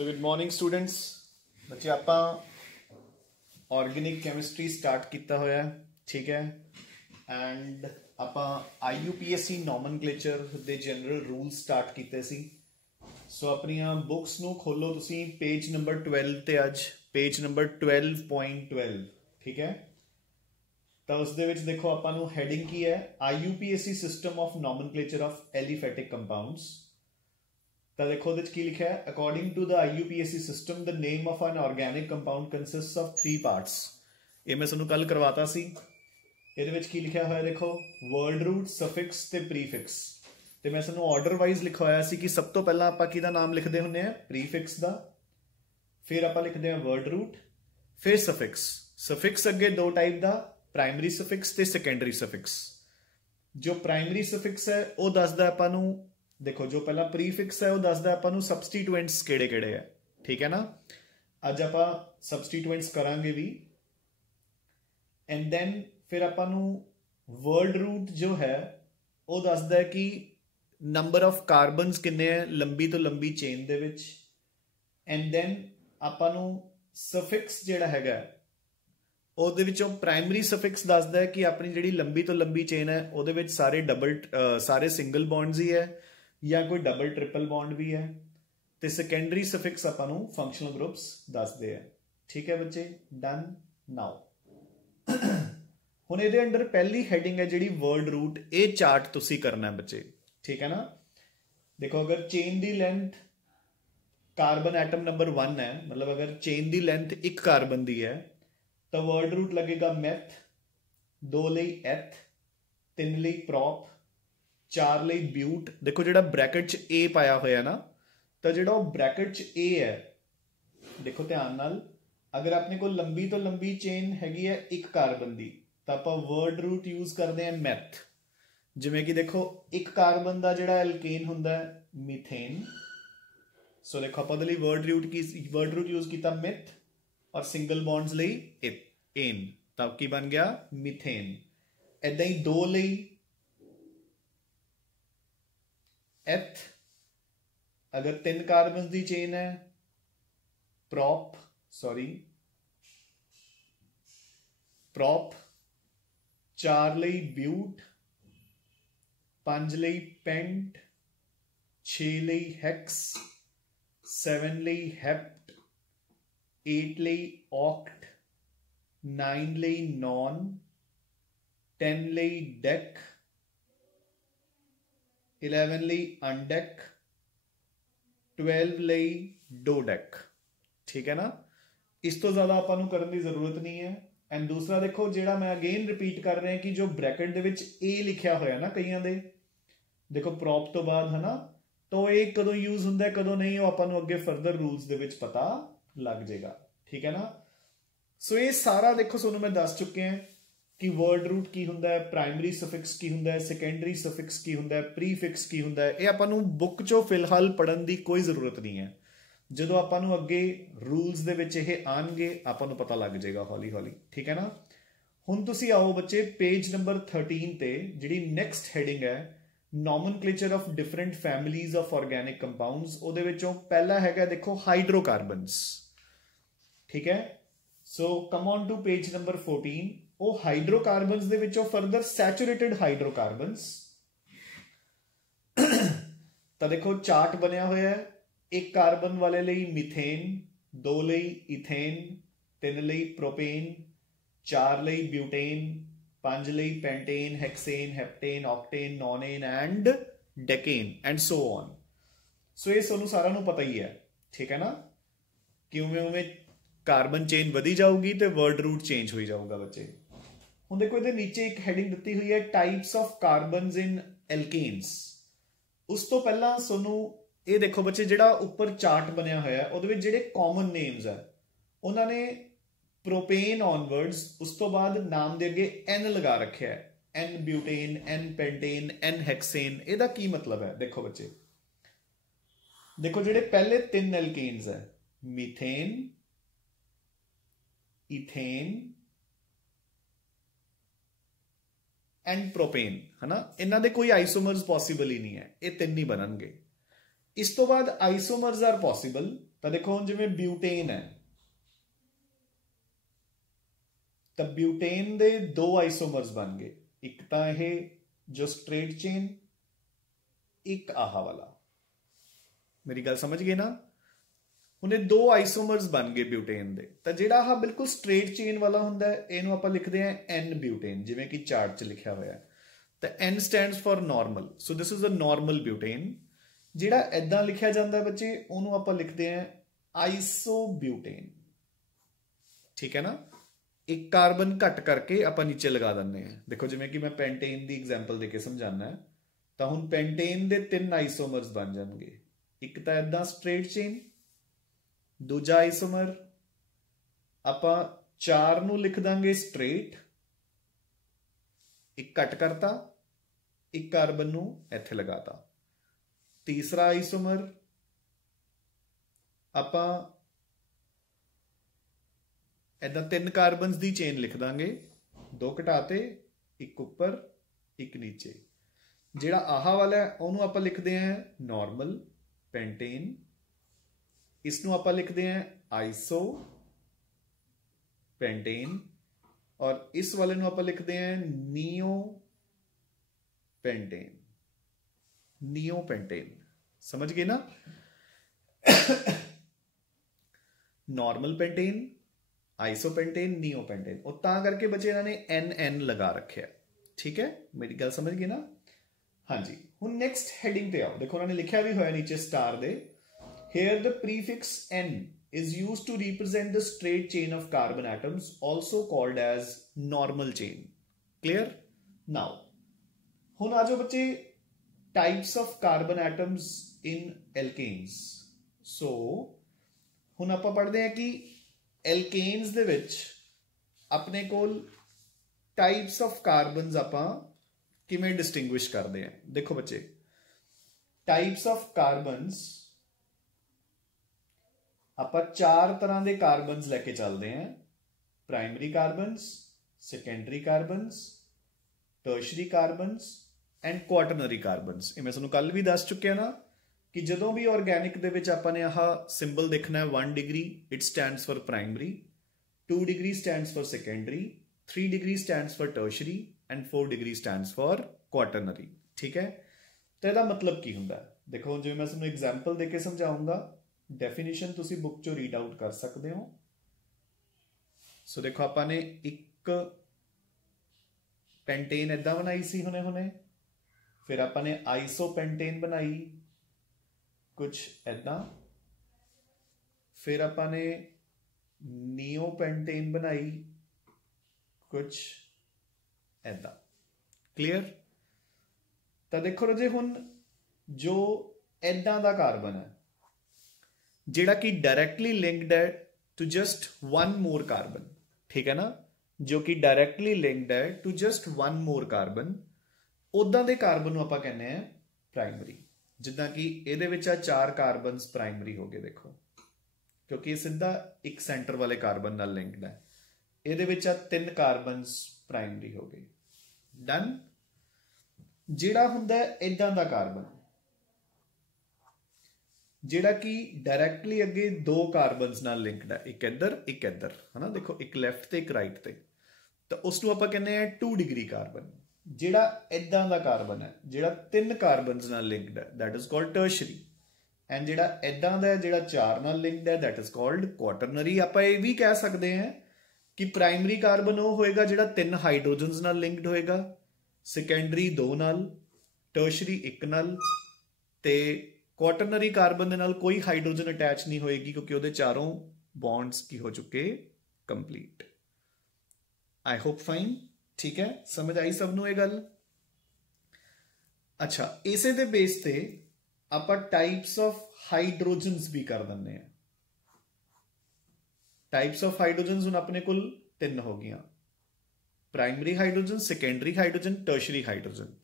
So good morning students. बच्चे आप organic chemistry start किया होया, ठीक है। एंड आप IUPAC नॉमनक्लेचर दे जनरल रूल स्टार्ट किए सी। सो अपन बुक्स नू खोलो तुसी पेज नंबर 12 ते अज पेज नंबर 12.12, ठीक है। तो उस दे विच देखो आपां नू हैडिंग की है IUPAC system of nomenclature of aliphatic compounds. तो देखो की लिखा है, according to the IUPAC system the name of an organic compound consists of 3 parts. ये मैं तुहानू कल करवाता सी। ਇਹਦੇ ਵਿੱਚ ਕੀ ਲਿਖਿਆ ਹੋਇਆ ਦੇਖੋ, वर्ड रूट, सफिक्स ਤੇ प्रीफिक्स। ਤੇ ਮੈਂ ਤੁਹਾਨੂੰ ਆਰਡਰ ਵਾਈਜ਼ ਲਿਖਵਾਇਆ ਸੀ ਕਿ ਸਭ ਤੋਂ ਪਹਿਲਾਂ ਆਪਾਂ ਕਿਹਦਾ ਨਾਮ ਲਿਖਦੇ ਹੁੰਨੇ ਆ, प्रीफिक्स ਦਾ, ਫਿਰ ਆਪਾਂ ਲਿਖਦੇ ਆ वर्ड रूट, ਫਿਰ सफिक्स। सफिक्स ਅੱਗੇ ਦੋ ਟਾਈਪ ਦਾ, ਪ੍ਰਾਇਮਰੀ सफिक्स ਤੇ ਸੈਕੰਡਰੀ सफिक्स। ਜੋ ਪ੍ਰਾਇਮਰੀ सफिक्स ਹੈ ਉਹ ਦੱਸਦਾ ਆਪਾਂ ਨੂੰ, देखो जो पहला प्रीफिक्स है वो दसदा आपां नू सबस्टीट्यूएंट्स किहड़े-किहड़े है, ठीक है ना। अज आपां सबस्टीट्यूएंट्स करांगे भी। एंड देन फिर आपां नू वर्ड रूट जो है वो दसदा है कि नंबर ऑफ कार्बन्स किन्ने है लंबी तो लंबी चेन दे विच। एंड देन आपां नू सफिक्स जिहड़ा हैगा ਉਹਦੇ ਵਿੱਚੋਂ ਪ੍ਰਾਇਮਰੀ ਸਫਿਕਸ ਦੱਸਦਾ ਹੈ ਕਿ ਆਪਣੀ ਜਿਹੜੀ ਲੰਬੀ ਤੋਂ ਲੰਬੀ ਚੇਨ ਹੈ ਉਹਦੇ ਵਿੱਚ ਸਾਰੇ ਸਿੰਗਲ ਬੌਂਡਸ ਹੀ ਹੈ ਜਾਂ ਕੋਈ ਡਬਲ ਟ੍ਰਿਪਲ ਬੌਂਡ ਵੀ ਹੈ। ਤੇ ਸੈਕੰਡਰੀ ਸਫਿਕਸ ਆਪਾਂ ਨੂੰ ਫੰਕਸ਼ਨਲ ਗਰੁੱਪਸ ਦੱਸਦੇ ਆ, ਠੀਕ ਹੈ ਬੱਚੇ। ਡਨ। ਨਾਓ ਹੁਣ ਇਹਦੇ ਅੰਡਰ ਪਹਿਲੀ ਹੈਡਿੰਗ ਹੈ ਜਿਹੜੀ वर्ड रूट, ਇਹ ਚਾਰਟ ਤੁਸੀਂ ਕਰਨਾ ਹੈ ਬੱਚੇ, ठीक है ना। देखो अगर chain the length carbon atom number 1 है, मतलब अगर चेन दी लेंथ एक कार्बन दी है तो वर्ड रूट लगेगा मैथ, 2 ਲਈ एथ, 3 ਲਈ ਪ੍ਰੋਪ, 4 ਲਈ ब्यूट। देखो ਜਿਹੜਾ ब्रैकेट ਚ A ਪਾਇਆ ਹੋਇਆ ਨਾ, ਤਾਂ ਜਿਹੜਾ ਉਹ ब्रैकेट ਚ A ਹੈ, देखो ਧਿਆਨ ਨਾਲ, अगर अपने को लंबी तो लंबी चेन हैगी है एक कार्बन ਦੀ ਤਾਂ ਆਪਾਂ वर्ड रूट यूज ਕਰਦੇ ਹਾਂ मैथ। ਜਿਵੇਂ ਕਿ देखो ਇੱਕ कार्बन ਦਾ ਜਿਹੜਾ ਐਲਕੇਨ ਹੁੰਦਾ ਹੈ मीथेन। सो देखो ਆਪਾਂ ਉਹਦੇ ਲਈ वर्ड रूट यूज ਕੀਤਾ मैथ और सिंगल बॉन्ड्स ਲਈ एन, तब की बन गया मीथेन। ऐदा ही 2 ਲਈ एथ, अगर 3 कार्बन की चेन है प्रॉप, 4 ਲਈ ब्यूट, 5 ਲਈ पेंट, 6 ਲਈ हेक्स, 7 ਲਈ हेप्ट, 8 ਲਈ ऑक्ट, 9 ਲਈ नॉन, 10 ਲਈ डेक, 11 ਲਈ अनडेक, 12 ਲਈ डोडेक, ठीक है ना। इस तो ज्यादा आपां नूं करन दी जरूरत नहीं है। एंड दूसरा देखो जिहड़ा मैं अगेन रिपीट कर रहा कि जो ब्रैकेट दे विच ए लिखिया होया ना कईयां दे, देखो प्रॉप तो बाद है ना, तो ये कदों यूज हुंदा है कदों नहीं, वो आपां नूं अगे फर्दर रूल्स दे विच पता लग जाएगा, ठीक है ना। सो ये सारा देखो सोनू मैं दस चुके हैं कि वर्ड रूट की हुंदा है, प्राइमरी सफिक्स की हुंदा है, सेकेंडरी सफिक्स की हुंदा है, प्रीफिक्स की हुंदा है। ये आपां नूं बुक चो फिलहाल पढ़न दी कोई जरूरत नहीं है। जदों आपां नूं अगे रूल्स दे विच ये आणगे आपां नूं पता लग जाएगा हौली हौली, ठीक है ना। हुण तुसीं आओ बच्चे पेज नंबर 13 ते जिहड़ी नैक्सट हैडिंग है nomenclature of different families of organic compounds, ਉਹਦੇ ਵਿੱਚੋਂ ਪਹਿਲਾ ਹੈਗਾ देखो हाइड्रोकार्बन्स, ठीक है। So come on to page number 14। ਉਹ ਹਾਈਡਰੋਕਾਰਬਨਸ ਦੇ ਵਿੱਚੋਂ ਫਰਦਰ ਸੈਚੂਰੇਟਡ ਹਾਈਡਰੋਕਾਰਬਨਸ। ਤਾਂ ਦੇਖੋ ਚਾਰਟ ਬਣਿਆ ਹੋਇਆ ਹੈ, ਇੱਕ ਕਾਰਬਨ ਵਾਲੇ ਲਈ मीथेन, 2 ਲਈ इथेन, 3 ਲਈ प्रोपेन, 4 ਲਈ ब्यूटेन, 5 ਲਈ pentane, hexane, heptane, octane, nonane and decane and so on. So ये सोनू सारा नू पता ही है, ठीक है ना। कि उवें उवें कार्बन चेन वधी जाऊगी तो वर्ड रूट चेंज हो जाऊगा बच्चे। हुण देखो इहदे नीचे एक हैडिंग दित्ती हुई है types of carbons in alkanes. उस तो पहला सोनू ये देखो बच्चे जिहड़ा ऊपर चार्ट बनया होया ਉਹਦੇ ਵਿੱਚ ਜਿਹੜੇ कॉमन नेम्स है ਉਹਨਾਂ ਨੇ प्रोपेन ऑनवर्ड्स उस तो बाद नाम दे अगे एन लगा रखा है, n butane, n pentane, n hexane. ਇਹਦਾ ਕੀ मतलब है देखो बच्चे, देखो ਜਿਹੜੇ पहले 3 एल्केन्स है मीथेन, इथेन एंड प्रोपेन, है ना, इन्हां दे कोई आइसोमर्स पॉसिबल ही नहीं है, ये 3 ही बननगे। इस तो बाद आइसोमर्स आर पॉसिबल, ਤਾਂ ਦੇਖੋ ਹੁਣ ਜਿਵੇਂ ਬਿਊਟੇਨ ਹੈ, ਤਾਂ ਬਿਊਟੇਨ ਦੇ ਦੋ ਆਈਸੋਮਰਸ ਬਣ ਗਏ, ਇੱਕ ਤਾਂ ਇਹ ਜੋ ਸਟ੍ਰੇਟ ਚੇਨ, ਇੱਕ ਆਹ ਵਾਲਾ। ਮੇਰੀ ਗੱਲ ਸਮਝ ਗਏ ਨਾ? ਹੁਣ ਇਹ ਦੋ ਆਈਸੋਮਰਸ ਬਣ ਗਏ ਬਿਊਟੇਨ ਦੇ। ਤਾਂ ਜਿਹੜਾ ਆਹ ਬਿਲਕੁਲ ਸਟ੍ਰੇਟ ਚੇਨ ਵਾਲਾ ਹੁੰਦਾ ਇਹਨੂੰ ਆਪਾਂ ਲਿਖਦੇ ਹਾਂ ਐਨ ਬਿਊਟੇਨ, ਜਿਵੇਂ ਕਿ ਚਾਰਟ 'ਚ ਲਿਖਿਆ ਹੋਇਆ ਹੈ। ਤਾਂ N stands for normal, so this is a normal butane. ਜਿਹੜਾ ਐਦਾਂ ਲਿਖਿਆ ਜਾਂਦਾ ਬੱਚੇ ਉਹਨੂੰ ਆਪਾਂ ਲਿਖਦੇ ਹਾਂ ਆਈਸੋਬਿਊਟੇਨ। ਠੀਕ ਹੈ ਨਾ? ਇੱਕ ਕਾਰਬਨ ਘੱਟ ਕਰਕੇ ਆਪਾਂ ਨੀਚੇ ਲਗਾ ਦਿੰਦੇ ਹਾਂ। ਦੇਖੋ ਜਿਵੇਂ ਕਿ ਮੈਂ ਪੈਂਟੇਨ ਦੀ ਐਗਜ਼ਾਮਪਲ ਦੇ ਕੇ ਸਮਝਾਉਣਾ, ਤਾਂ ਹੁਣ ਪੈਂਟੇਨ ਦੇ 3 ਆਈਸੋਮਰਸ ਬਣ ਜਾਣਗੇ। ਇੱਕ ਤਾਂ ਐਦਾਂ ਸਟ੍ਰੇਟ ਚੇਨ, ਦੂਜਾ ਆਈਸੋਮਰ ਆਪਾਂ 4 ਨੂੰ ਲਿਖ ਦਾਂਗੇ ਸਟ੍ਰੇਟ, ਇੱਕ ਕੱਟ ਕਰਤਾ, ਇੱਕ ਕਾਰਬਨ ਨੂੰ ਇੱਥੇ ਲਗਾਤਾ। ਤੀਸਰਾ ਆਈਸੋਮਰ ਆਪਾਂ ਏਦਾਂ 3 ਕਾਰਬਨਸ ਦੀ ਚੇਨ ਲਿਖ ਦਾਂਗੇ, 2 ਘਟਾਤੇ, ਇੱਕ ਉੱਪਰ ਇੱਕ ਨੀਚੇ। ਜਿਹੜਾ ਆਹ ਵਾਲਾ ਉਹਨੂੰ ਆਪਾਂ ਲਿਖਦੇ ਹਾਂ ਨਾਰਮਲ ਪੈਂਟੇਨ, ਇਸ ਨੂੰ ਆਪਾਂ ਲਿਖਦੇ ਹਾਂ ਆਈਸੋ ਪੈਂਟੇਨ, ਔਰ ਇਸ ਵਾਲੇ ਨੂੰ ਆਪਾਂ ਲਿਖਦੇ ਹਾਂ ਨੀਓ ਪੈਂਟੇਨ। ਨੀਓ ਪੈਂਟੇਨ, ਸਮਝ ਗਏ ਨਾ? ਨਾਰਮਲ ਪੈਂਟੇਨ, ਆਈਸੋ ਪੈਂਟੇਨ, ਨੀਓ ਪੈਂਟੇਨ। ਉਹ ਤਾਂ ਕਰਕੇ ਬੱਚੇ ਇਹਨਾਂ ਨੇ NN ਲਗਾ ਰੱਖਿਆ। ਠੀਕ ਹੈ, ਮੇਰੀ ਗੱਲ ਸਮਝ ਗਏ ਨਾ? ਹਾਂਜੀ, ਹੁਣ ਨੈਕਸਟ ਹੈਡਿੰਗ ਤੇ ਆਓ। ਦੇਖੋ ਉਹਨਾਂ ਨੇ ਲਿਖਿਆ ਵੀ ਹੋਇਆ ਨੀਚੇ ਸਟਾਰ ਦੇ, here the prefix N is used to represent the straight chain of carbon atoms, also called as normal chain. Clear? Now, ਹੁਣ ਆ ਜਾਓ ਬੱਚੇ types of carbon atoms in alkanes. So, ਹੁਣ ਆਪਾਂ ਪੜ੍ਹਦੇ ਹਾਂ ਕਿ alkanes ਦੇ ਵਿੱਚ ਆਪਣੇ ਕੋਲ types of carbons ਆਪਾਂ ਕਿਵੇਂ distinguish ਕਰਦੇ ਹਾਂ। ਦੇਖੋ ਬੱਚੇ, types of carbons ਆਪਾਂ 4 ਤਰ੍ਹਾਂ ਦੇ ਕਾਰਬਨਸ ਲੈ ਕੇ ਚੱਲਦੇ ਹਾਂ। Primary carbons, secondary carbons, tertiary carbons and quaternary carbons. ਇਹ ਮੈਂ ਤੁਹਾਨੂੰ ਕੱਲ ਵੀ ਦੱਸ ਚੁੱਕਿਆ ਨਾ ਕਿ ਜਦੋਂ ਵੀ ਆਰਗੈਨਿਕ ਦੇ ਵਿੱਚ ਆਪਾਂ ਨੇ ਆਹ ਸਿੰਬਲ ਦੇਖਣਾ ਹੈ 1 degree it stands for primary, 2 degree stands for secondary, 3 degree stands for tertiary and 4 degree stands for quaternary. ਠੀਕ ਹੈ, ਤਾਂ ਇਹਦਾ ਮਤਲਬ ਕੀ ਹੁੰਦਾ? ਦੇਖੋ ਜਿਵੇਂ ਮੈਂ ਤੁਹਾਨੂੰ ਐਗਜ਼ਾਮਪਲ ਦੇ ਕੇ ਸਮਝਾਉਂਗਾ, ਡੈਫੀਨੇਸ਼ਨ ਤੁਸੀਂ ਬੁੱਕ ਚੋਂ ਰੀਡ ਆਊਟ ਕਰ ਸਕਦੇ ਹੋ। ਸੋ ਦੇਖੋ ਆਪਾਂ ਨੇ ਇੱਕ ਪੈਂਟੇਨ ਏਦਾਂ ਬਣਾਈ ਸੀ ਹੁਣੇ, ਫਿਰ ਆਪਾਂ ਨੇ ਆਈਸੋ ਪੈਂਟੇਨ ਬਣਾਈ ਕੁਝ ਏਦਾਂ, ਫਿਰ ਆਪਾਂ ਨੇ ਨੀਓ ਪੈਂਟੇਨ ਬਣਾਈ ਕੁਝ ਏਦਾਂ। ਕਲੀਅਰ? ਤਾਂ ਦੇਖੋ ਰਾਜੇ ਹੁਣ ਜੋ ਏਦਾਂ ਦਾ ਕਾਰਬਨ ਹੈ ਜਿਹੜਾ ਕਿ ਡਾਇਰੈਕਟਲੀ ਲਿੰਕਡ ਹੈ ਟੂ ਜਸਟ 1 more ਕਾਰਬਨ, ਠੀਕ ਹੈ ਨਾ, ਜੋ ਕਿ ਡਾਇਰੈਕਟਲੀ ਲਿੰਕਡ ਹੈ ਟੂ ਜਸਟ 1 more ਕਾਰਬਨ, ਉਦਾਂ ਦੇ ਕਾਰਬਨ ਨੂੰ ਆਪਾਂ ਕਹਿੰਦੇ ਆ ਪ੍ਰਾਇਮਰੀ। ਜਿੱਦਾਂ ਕਿ ਇਹਦੇ ਵਿੱਚ ਆ 4 ਕਾਰਬਨਸ ਪ੍ਰਾਇਮਰੀ ਹੋ ਗਏ ਦੇਖੋ, ਕਿਉਂਕਿ ਇਹ ਸਿੱਧਾ ਇੱਕ ਸੈਂਟਰ ਵਾਲੇ ਕਾਰਬਨ ਨਾਲ ਲਿੰਕਡ ਹੈ। ਇਹਦੇ ਵਿੱਚ ਆ 3 ਕਾਰਬਨਸ ਪ੍ਰਾਇਮਰੀ ਹੋ ਗਏ। ਡਨ। ਜਿਹੜਾ ਹੁੰਦਾ ਇਦਾਂ ਦਾ ਕਾਰਬਨ ਜਿਹੜਾ ਕਿ ਡਾਇਰੈਕਟਲੀ ਅੱਗੇ 2 ਕਾਰਬਨਸ ਨਾਲ ਲਿੰਕਡ ਹੈ, ਇੱਕ ਇੱਧਰ ਹਨਾ, ਦੇਖੋ ਇੱਕ ਲੈਫਟ ਤੇ ਇੱਕ ਰਾਈਟ ਤੇ, ਤਾਂ ਉਸ ਨੂੰ ਆਪਾਂ ਕਹਿੰਦੇ ਆ 2 ਡਿਗਰੀ ਕਾਰਬਨ। ਜਿਹੜਾ ਇਦਾਂ ਦਾ ਕਾਰਬਨ ਹੈ ਜਿਹੜਾ 3 ਕਾਰਬਨਸ ਨਾਲ ਲਿੰਕਡ ਹੈ that is called tertiary, and ਜਿਹੜਾ ਇਦਾਂ ਦਾ ਜਿਹੜਾ 4 ਨਾਲ ਲਿੰਕਡ ਹੈ that is called quaternary। ਆਪਾਂ ਇਹ ਵੀ ਕਹਿ ਸਕਦੇ ਹਾਂ ਕਿ ਪ੍ਰਾਇਮਰੀ ਕਾਰਬਨ ਉਹ ਹੋਏਗਾ ਜਿਹੜਾ 3 ਹਾਈਡਰੋਜਨਸ ਨਾਲ ਲਿੰਕਡ ਹੋਏਗਾ, ਸੈਕੰਡਰੀ 2 ਨਾਲ, ਟਰਸ਼ਰੀ 1 ਨਾਲ, ਤੇ ਕੁਆਟਰਨਰੀ ਕਾਰਬਨ ਦੇ ਨਾਲ ਕੋਈ ਹਾਈਡਰੋਜਨ ਅਟੈਚ ਨਹੀਂ ਹੋਏਗੀ ਕਿਉਂਕਿ ਉਹਦੇ ਚਾਰੋਂ ਬੌਂਡਸ ਕੀ ਹੋ ਚੁੱਕੇ ਕੰਪਲੀਟ। I hope fine. ਠੀਕ ਹੈ, ਸਮਝ ਆਈ ਸਭ ਨੂੰ ਇਹ ਗੱਲ? ਅੱਛਾ, ਇਸੇ ਦੇ ਬੇਸ ਤੇ ਆਪਾਂ ਟਾਈਪਸ ਆਫ ਹਾਈਡਰੋਜਨਸ ਵੀ ਕਰ ਦਿੰਦੇ ਆ। ਟਾਈਪਸ ਆਫ ਹਾਈਡਰੋਜਨਸ ਹੁਣ ਆਪਣੇ ਕੋਲ 3 ਹੋ ਗਈਆਂ, primary hydrogen, secondary hydrogen, tertiary hydrogen.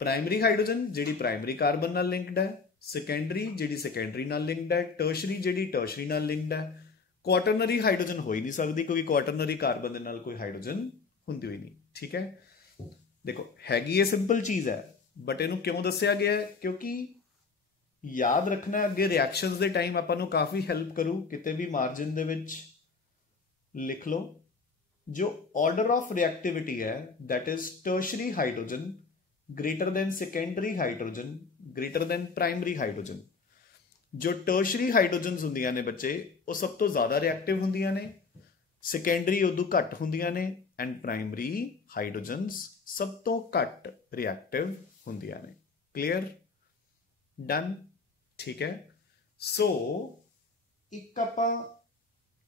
Primary hydrogen ਜਿਹੜੀ ਪ੍ਰਾਇਮਰੀ ਕਾਰਬਨ ਨਾਲ ਲਿੰਕਡ ਹੈ, ਸੈਕੰਡਰੀ ਜਿਹੜੀ ਸੈਕੰਡਰੀ ਨਾਲ ਲਿੰਕਡ ਹੈ, ਟਰਸ਼ਰੀ ਜਿਹੜੀ ਟਰਸ਼ਰੀ ਨਾਲ ਲਿੰਕਡ ਹੈ। ਕੁਆਟਰਨਰੀ ਹਾਈਡਰੋਜਨ ਹੋ ਹੀ ਨਹੀਂ ਸਕਦੀ ਕਿਉਂਕਿ ਕੁਆਟਰਨਰੀ ਕਾਰਬਨ ਦੇ ਨਾਲ ਕੋਈ ਹਾਈਡਰੋਜਨ ਹੁੰਦੀ ਹੋਈ ਨਹੀਂ। ਠੀਕ ਹੈ, ਦੇਖੋ ਹੈਗੀ ਇਹ ਸਿੰਪਲ ਚੀਜ਼ ਹੈ, ਬਟ ਇਹਨੂੰ ਕਿਉਂ ਦੱਸਿਆ ਗਿਆ ਹੈ? ਕਿਉਂਕਿ याद रखना अगे रिएक्शंस के टाइम आपां नूं काफ़ी हैल्प करू, किते भी मार्जिन दे विच लिख लो। जो ऑर्डर ऑफ रिएक्टिविटी है that is tertiary hydrogen greater than secondary hydrogen greater than primary hydrogen. जो टर्शरी हाइड्रोजन्स हुंदियां ने बच्चे वो सब तो ज़्यादा रिएक्टिव हुंदियां ने, सेकेंडरी उदों घट हुंदियां ने एंड प्राइमरी हाइड्रोजन्स सब तो घट रिएक्टिव हुंदियां ने। क्लियर? डन? ठीक है। सो एक आपां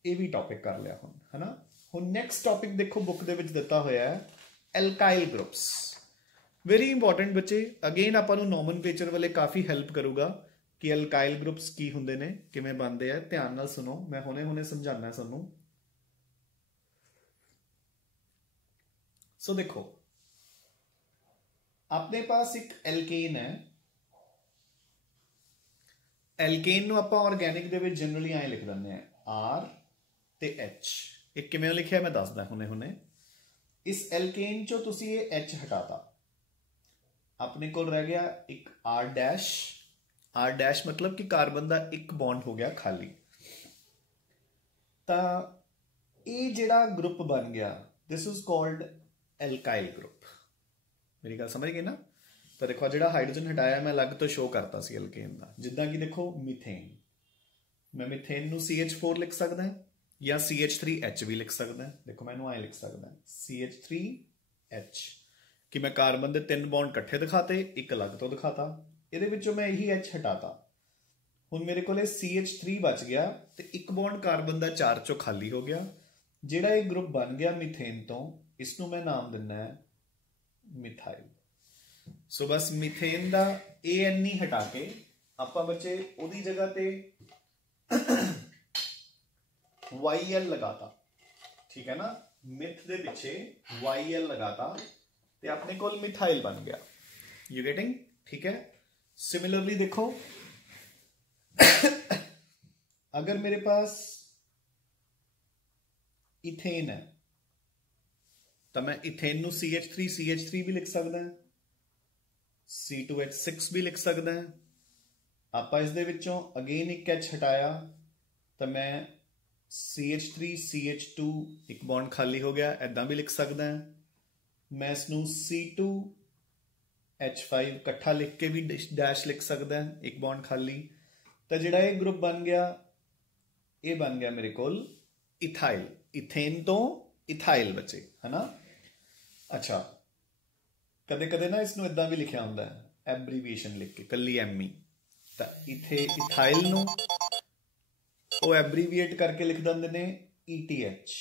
ये भी टॉपिक कर लिया हुण, है ना। हुण नैक्सट टॉपिक देखो बुक दे विच दिता होया है एल्काइल ग्रुप्स। वेरी इंपॉर्टेंट बच्चे, अगेन आपां नूं नोमनक्लेचर वाले काफ़ी हैल्प करूगा कि एल्काइल ग्रुप्स की हुंदे ने, किवें बनदे आ। ध्यान नाल सुनो, मैं हुणे हुणे समझाना सानूं। सो देखो अपने पास एक एल्केन है। एल्केन नूं आपां ऑर्गेनिक दे विच जनरली ऐ लिख दिंदे आ आर ते एच। एक किवें लिखिआ मैं दसदा हुणे हुणे। इस एल्केन चों तुसीं ये एच हटाता, अपने कोल रह गया एक आर डैश। आर डैश मतलब कि कार्बन का एक बॉन्ड हो गया खाली। तो ये जिहड़ा ग्रुप बन गया this is called alkyl group. मेरी गल समझ गए ना। तो देखो जिहड़ा हाइड्रोजन हटाया मैं अलग तो शो करता सी एल्केन का, जिद्दां कि देखो मीथेन, मैं मीथेन नूं CH4 लिख सकदा है या CH3H भी लिख सकदा है। देखो मैं ऐ लिख सकदा CH3H कि मैं कार्बन के 3 बॉन्ड इकट्ठे दिखाते, एक अलग तो दिखाता। ये विचों मैं यही H हटाता, हुण मेरे को CH3 बच गया तो एक बॉन्ड कार्बन का 4 चों खाली हो गया। जिहड़ा ये ग्रुप बन गया मीथेन तो इसनूं मैं नाम दिना है मिथाइल। सो बस मीथेन का AN हटा के आपां बच्चे उहदी जगह ते YL लगाता। ठीक है ना, मिथ दे पिछे YL लगाता ते अपने कोल मिथाइल बन गया। You getting? ठीक है। सिमिलरली देखो अगर मेरे पास इथेन है तो मैं इथेन नूं CH3 भी लिख सकदा है, C2H6 भी लिख सकदा है। आपां इस दे विचों अगेन एक H हटाया तो मैं CH3CH2 एक बॉन्ड खाली हो गया, ऐदां भी लिख सकदा है। मैं इसनूं C2H5 इकट्ठा लिख के भी डैश लिख सकदा है, एक बॉन्ड खाली। तो जिहड़ा ये ग्रुप बन गया ये बन गया मेरे कोल इथाइल। इथेन तो इथाइल बचे, है ना। अच्छा, कदे कदे ना इसनूं इदां भी लिखिया हुंदा है एब्रीविएशन लिख के, कल्ली ME। तो इथे इथाइल नूं वो एब्रीविएट करके लिख दिंदे ने ETH।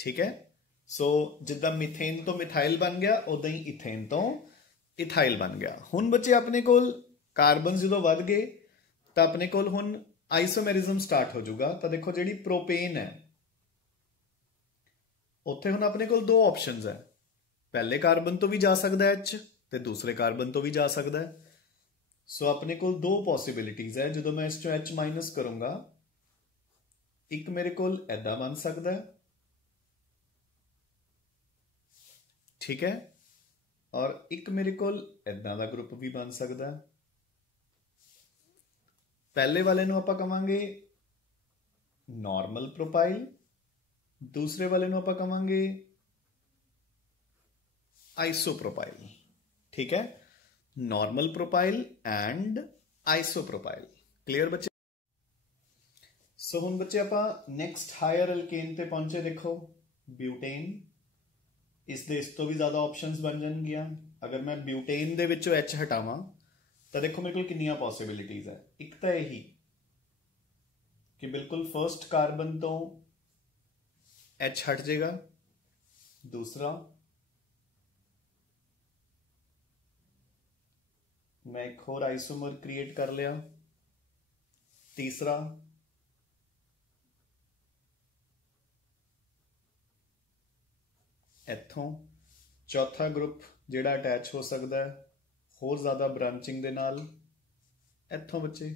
ठीक है। सो जिद्दां मीथेन तो मिथाइल बन गया उदां ही इथेन तो इथाइल बन गया। हुण बच्चे अपने कोल कार्बन जो वध गए तो अपने कोल हुण आइसोमेरिज्म स्टार्ट हो जाऊगा। तो देखो जिहड़ी प्रोपेन है उत्थे हुण अपने कोल 2 ऑप्शंस है, पहले कार्बन तो भी जा सकता है H ते दूसरे कार्बन तो भी जा सकता है। सो अपने कोल 2 पॉसिबिलिटीज है। जो मैं इस चों H माइनस करूंगा एक मेरे कोल ऐदा बन सकता है, ठीक है, और एक मेरे कोल ऐदा दा ग्रुप भी बन सकता है। पहले वाले नूं आपां कहांगे नॉर्मल प्रोपाइल, दूसरे वाले नूं आपां कहांगे आइसोप्रोपाइल। ठीक है, normal propyl and isopropyl. Clear बच्चे? सो हुण बच्चे आपां नैक्सट हायर एल्केन ते पहुंचे। देखो ब्यूटेन, इस तो भी ज्यादा ऑप्शंस बन जाएंगियां। अगर मैं ब्यूटेन दे विचों H हटावां तो देखो मेरे को कितनी पॉसिबिलिटीज है। एक तो यही कि बिल्कुल फर्स्ट कार्बन तो H हट जाएगा, दूसरा मैं एक होर आइसोमर क्रिएट कर लिया, तीसरा इथों, चौथा ग्रुप जिहड़ा अटैच हो सकता है होर ज्यादा ब्रांचिंग दे नाल इथों बच्चे।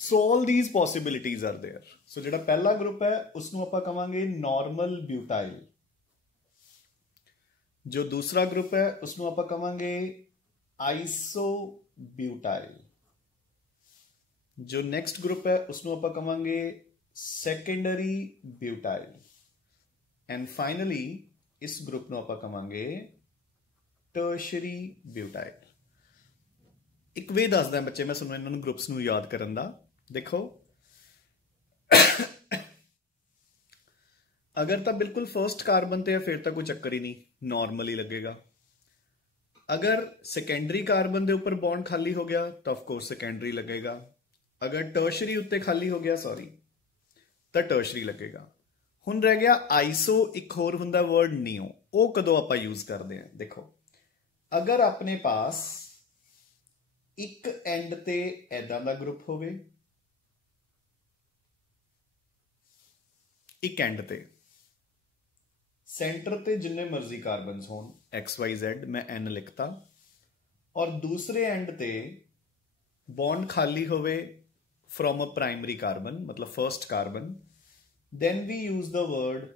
So all these possibilities are there. So जिहड़ा पहला ग्रुप है उसनूं आपां कहांगे नॉर्मल ब्यूटाइल। जो दूसरा ग्रुप है उसनूं आपां कहांगे आइसोब्यूटाइल। जो नेक्स्ट ग्रुप है उसਨੂੰ ਆਪਾਂ ਕਵਾਂਗੇ ਸੈਕੰਡਰੀ ਬਿਊਟਾਈਲ। ਐਂਡ ਫਾਈਨਲੀ ਇਸ ਗਰੁੱਪ ਨੂੰ ਆਪਾਂ ਕਵਾਂਗੇ ਟਰਸ਼ਰੀ ਬਿਊਟਾਈਲ। ਇੱਕ ਵੇ ਦੱਸਦਾ ਬੱਚੇ ਮੈਂ ਤੁਹਾਨੂੰ ਇਹਨਾਂ ਨੂੰ ਗਰੁੱਪਸ ਨੂੰ ਯਾਦ ਕਰਨ ਦਾ। ਦੇਖੋ अगर तो बिल्कुल फर्स्ट कार्बन ते है फिर तो कोई चक्कर ही नहीं, नॉर्मल ही लगेगा। अगर सेकेंडरी कार्बन के ऊपर बॉन्ड खाली हो गया तो ऑफकोर्स सेकेंडरी लगेगा। अगर टर्शरी उत्ते खाली हो गया सॉरी तो टर्शरी लगेगा। हुण रह गया आइसो, एक होर हुंदा वर्ड नियो, वो कदों आपां यूज करते हैं। देखो अगर अपने पास एक एंड ते ऐदां दा ग्रुप होवे, एक एंड ते सेंटर ते जिन्ने मर्जी कार्बन होन XYZ मैं N लिखता, और दूसरे एंड ते बॉन्ड खाली होवे फ्रॉम अ प्राइमरी कार्बन मतलब first carbon, then we use the word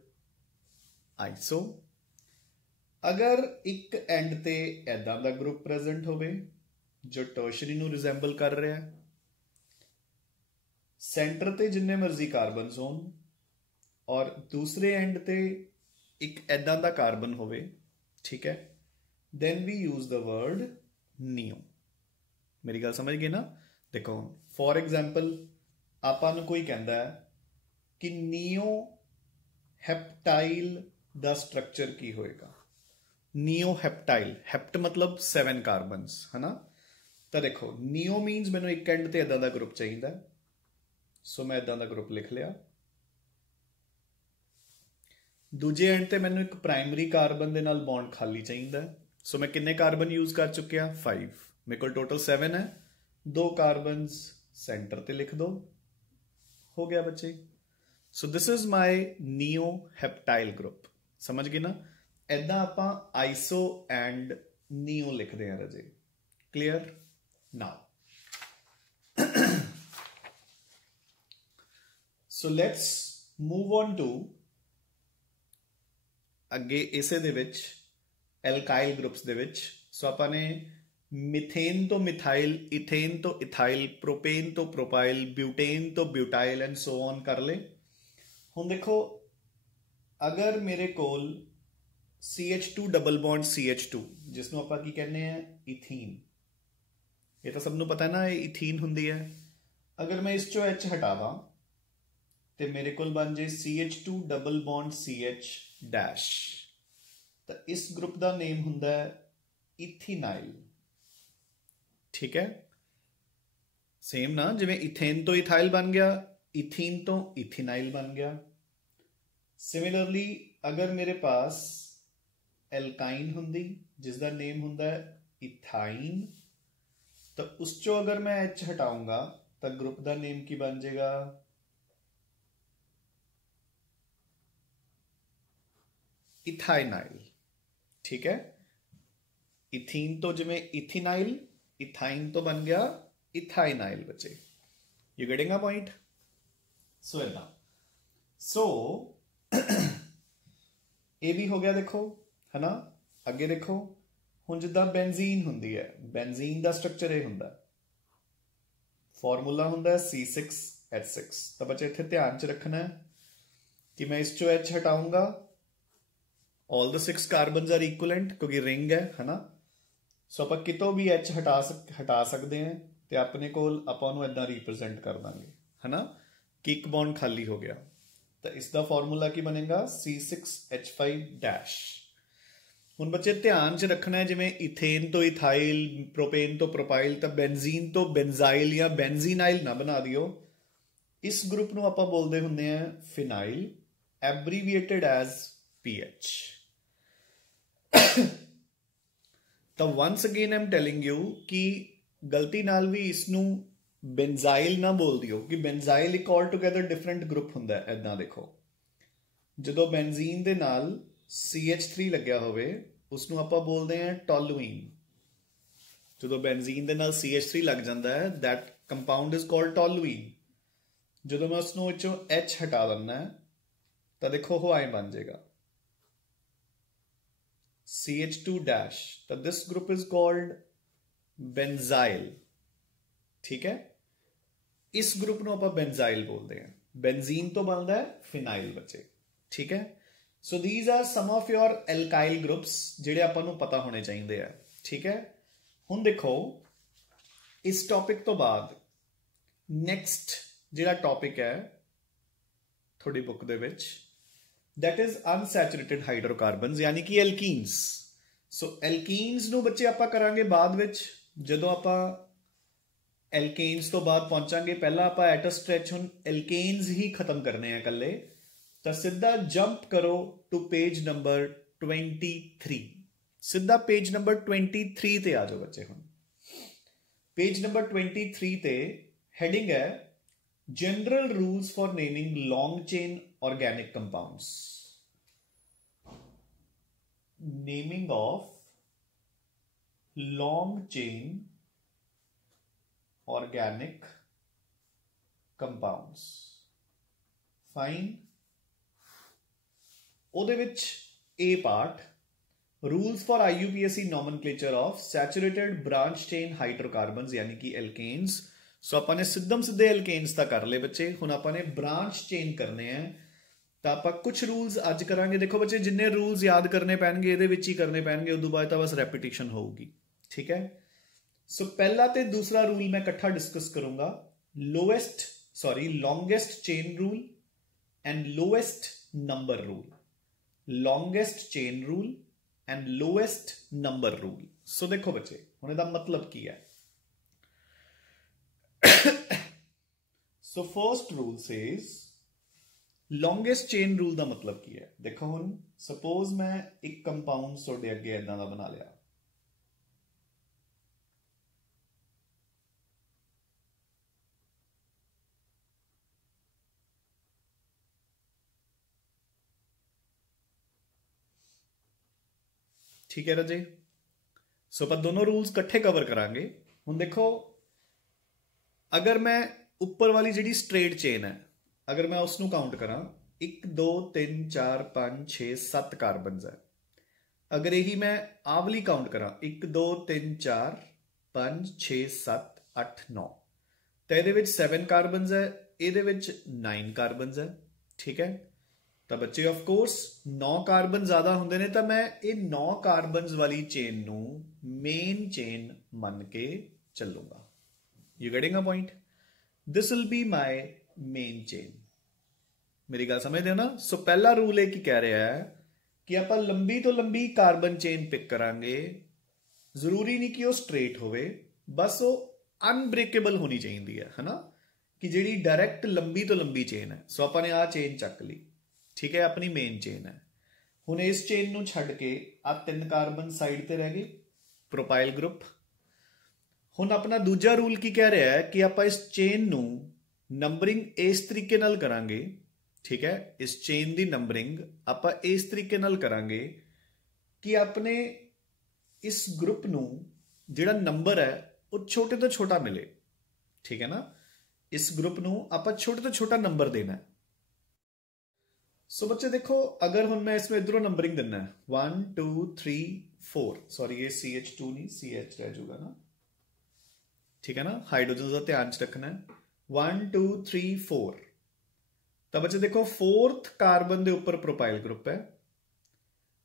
iso. अगर एक एंड ते ऐदां दा ग्रुप प्रेजेंट होवे जो टर्शरी नूं रिजेंबल कर रहा है, सेंटर ते जिन्ने मर्जी कार्बन होन और दूसरे एंड ते एक ऐदां दा कार्बन होवे, ठीक है, then we use the word neo. मेरी गल समझ गए ना। देखो फॉर एग्जाम्पल आपां नूं कोई कहंदा है कि नियो हैप्टाइल दा स्ट्रक्चर की होएगा। नियो हैप्टाइल, हैप्ट मतलब 7 कार्बन्स है ना। तो देखो नियो मीनस मैनूं एक एंड ते ऐदां दा ग्रुप चाहिए, सो मैं ऐदां दा ग्रुप लिख लिया। दूजे एंड ते मैनूं एक प्राइमरी कार्बन दे नाल बॉन्ड खाली चाहिए, सो मैं किन्ने कार्बन यूज कर चुकिया 5, मेरे को टोटल 7 है, 2 कार्बन्स सेंटर ते लिख दो, हो गया बच्चे। So this is my neo heptyl group. समझ गए ना। ऐदां आपां आइसो एंड नियो लिखते हैं रजे। Clear now. So let's move on to अगे इसे दे विच एल्काइल ग्रुप्स दे विच। सो आपां ने मिथेन तो मिथाइल, इथेन तो इथाइल, प्रोपेन तो प्रोपाइल, ब्यूटेन तो ब्यूटाइल एंड सो ऑन कर ले। हुण देखो अगर मेरे कोल CH2 डबल बॉन्ड CH2 जिसनों आपां की कहने हैं इथीन, ये तो सबनों पता है ना, ये इथीन हुंदी है। अगर मैं इस चो H हटावां तो मेरे को बन जाए CH2 double bond CH dash, तो इस ग्रुप का नेम हुंदा है इथीनाइल। ठीक है, सेम ना, जिवें इथेन तो इथाइल बन गया, इथीन तो इथीनाइल बन गया। सिमिलरली अगर मेरे पास एल्काइन हुंदी जिसका नेम हुंदा है इथाइन, तो उस चो अगर मैं H हटाऊंगा तो ग्रुप का नेम की बन जाएगा इथाइनाइल। ठीक है, इथीन तो जिवें इथीनाइल, इथाइन तो बन गया इथाइनाइल बच्चे। You getting a point. So ऐदा सो ये भी हो गया देखो है ना। अगे देखो हुण जिद्दां बेंजीन हुंदी है, बेंजीन दा स्ट्रक्चर ये हुंदा, फॉर्मूला हुंदा C6H6। तो बच्चे इत्थे ध्यान च रखना है कि मैं इस चो H हटाऊंगा, all the 6 carbon are equivalent क्योंकि रिंग है ना। सो आप कितों भी H हटा सकते हैं तो अपने कोल आपां नूं इदां रिप्रेजेंट कर देंगे है ना कि एक बॉन्ड खाली हो गया। तो इसका फॉर्मूला की बनेगा C6H5 डैश। हुण बच्चे ध्यान च रखना है जिवें इथेन तो इथाइल, प्रोपेन तो प्रोपाइल, तो बेंजीन तो बेंजाइल या बेंजीनाइल ना बना दियो। इस ग्रुप नूं आपां बोलदे हुंदे हैं फिनाइल, एब्रीविएटेड एज PH। तो once again I am telling you कि गलती नाल भी इसनूं बेंजाइल ना बोल दियो कि बेंजाइल एक ऑल टुगेदर डिफरेंट ग्रुप हुंदा है। ऐदां देखो जदों बेंजीन दे नाल CH3 लग्या होवे उसनूं आपां बोलदे हैं टोलुइन। जदों बेंजीन दे नाल CH3 लग जांदा है that compound is called toluene. जदों मैं उसनूं विचों H हटा दिंदा तो देखो हो आए बन जाएगा CH2 dash। तो this group is called benzyl, ठीक है। इस ग्रुप ਨੂੰ ਆਪਾਂ बेंजाइल बोलते हैं। बेंजीन तो बनता है फिनाइल बच्चे, ठीक है। So these are some of your alkyl groups ਜਿਹੜੇ ਆਪਾਂ ਨੂੰ पता होने चाहिए है, ठीक है। ਹੁਣ देखो इस टॉपिक तो बाद नैक्सट ਜਿਹੜਾ टॉपिक है थोड़ी बुक ਦੇ ਵਿੱਚ, दैट इज अनसैचुरेटेड हाइड्रोकार्बन्स यानी कि एल्कीन्स। सो एल्कीन्स ਨੂੰ ਬੱਚੇ ਆਪਾਂ ਕਰਾਂਗੇ ਬਾਅਦ ਵਿੱਚ, ਜਦੋਂ ਆਪਾਂ एल्केन्स तो बाद पहुंचांगे। पहला आप एट अ स्ट्रैच हुन एल्केन्स ही खत्म करने हैं कल्ले, तो सीधा जंप करो टू पेज नंबर 23। सीधा पेज नंबर 23 ते आ जाओ बच्चे। हुन पेज नंबर 23 ते हेडिंग है general rules for naming long chain organic compounds. Naming of long chain organic compounds, fine. ਉਹਦੇ ਵਿੱਚ A part rules for IUPAC nomenclature of saturated branch chain hydrocarbons यानी कि एल्केन्स। सो ਆਪਾਂ ਨੇ ਸਿੱਧਮ ਸਿੱਧੇ एल्केन्स ਤਾਂ ਕਰ ਲਏ ਬੱਚੇ, ਹੁਣ ਆਪਾਂ ਨੇ ब्रांच चेन करने हैं। ਤਾਂ ਆਪਾਂ ਕੁਝ रूल्स ਅੱਜ ਕਰਾਂਗੇ। देखो बच्चे जिन्ने रूल्स याद करने पैणगे ਇਹਦੇ ਵਿੱਚ ਹੀ करने पैणगे, उदों बाद ਤਾਂ बस रैपीटिशन होगी, ठीक है। सो पहला ते दूसरा रूल मैं इकट्ठा डिस्कस करूंगा, longest chain rule and lowest number rule. Longest chain rule and lowest number rule. So देखो बच्चे हुण इहदा मतलब की है। So first rule says longest chain rule का मतलब की है। देखो हुण सपोज मैं एक कंपाउंड तुहाडे अगे इदां दा बना लिया, ठीक है राजे। सो आप दोनों रूल्स कट्ठे कवर करांगे। हुण देखो अगर मैं ऊपर वाली जी स्ट्रेट चेन है, अगर मैं उसनू काउंट करा 1 2 3 4 5 6 7 कार्बन्स है। अगर यही मैं आवली काउंट करा 1 2 3 4 5 6 7 8 9, तो ये 7 कार्बन्स है, ये 9 कार्बन्स है, ठीक है। तो बच्चे ऑफ कोर्स 9 कार्बन ज्यादा होंगे ने, तो मैं ये 9 कार्बन वाली चेन नू मेन चेन मन के चलूंगा। You getting a point? This will be my main chain. मेरी गल समझते हो ना। सो पहला रूल एक ही कह रहा है कि आप लंबी तो लंबी कार्बन चेन पिक करांगे। जरूरी नहीं कि वह स्ट्रेट होवे, बस वो अनब्रेकेबल होनी चाहिए है ना, कि जी डायरैक्ट लंबी तो लंबी चेन है। सो आपने आ चेन चक ली, ठीक है, अपनी मेन चेन है। हुण इस चेन नू छड्ड के आ 3 कार्बन साइड ते रह गए, प्रोपाइल ग्रुप। हुण अपना दूजा रूल की कह रहा है कि आप इस चेन नू नंबरिंग इस तरीके नाल करांगे, ठीक है। इस चेन दी नंबरिंग आप इस तरीके नाल करांगे कि अपने इस ग्रुप नू जिहड़ा नंबर है वो छोटे तो छोटा मिले, ठीक है ना। इस ग्रुप नू आप छोटे तो छोटा नंबर देना है। सो बच्चे देखो अगर हुण मैं इसमें इधरों नंबरिंग देना है 1 2 3 4, सॉरी ये CH2 नहीं CH रह जाऊगा ना, ठीक है ना। हाइड्रोजन का ध्यान रखना है 1 2 3 4। तो बच्चे देखो 4th कार्बन के उपर प्रोपाइल ग्रुप है।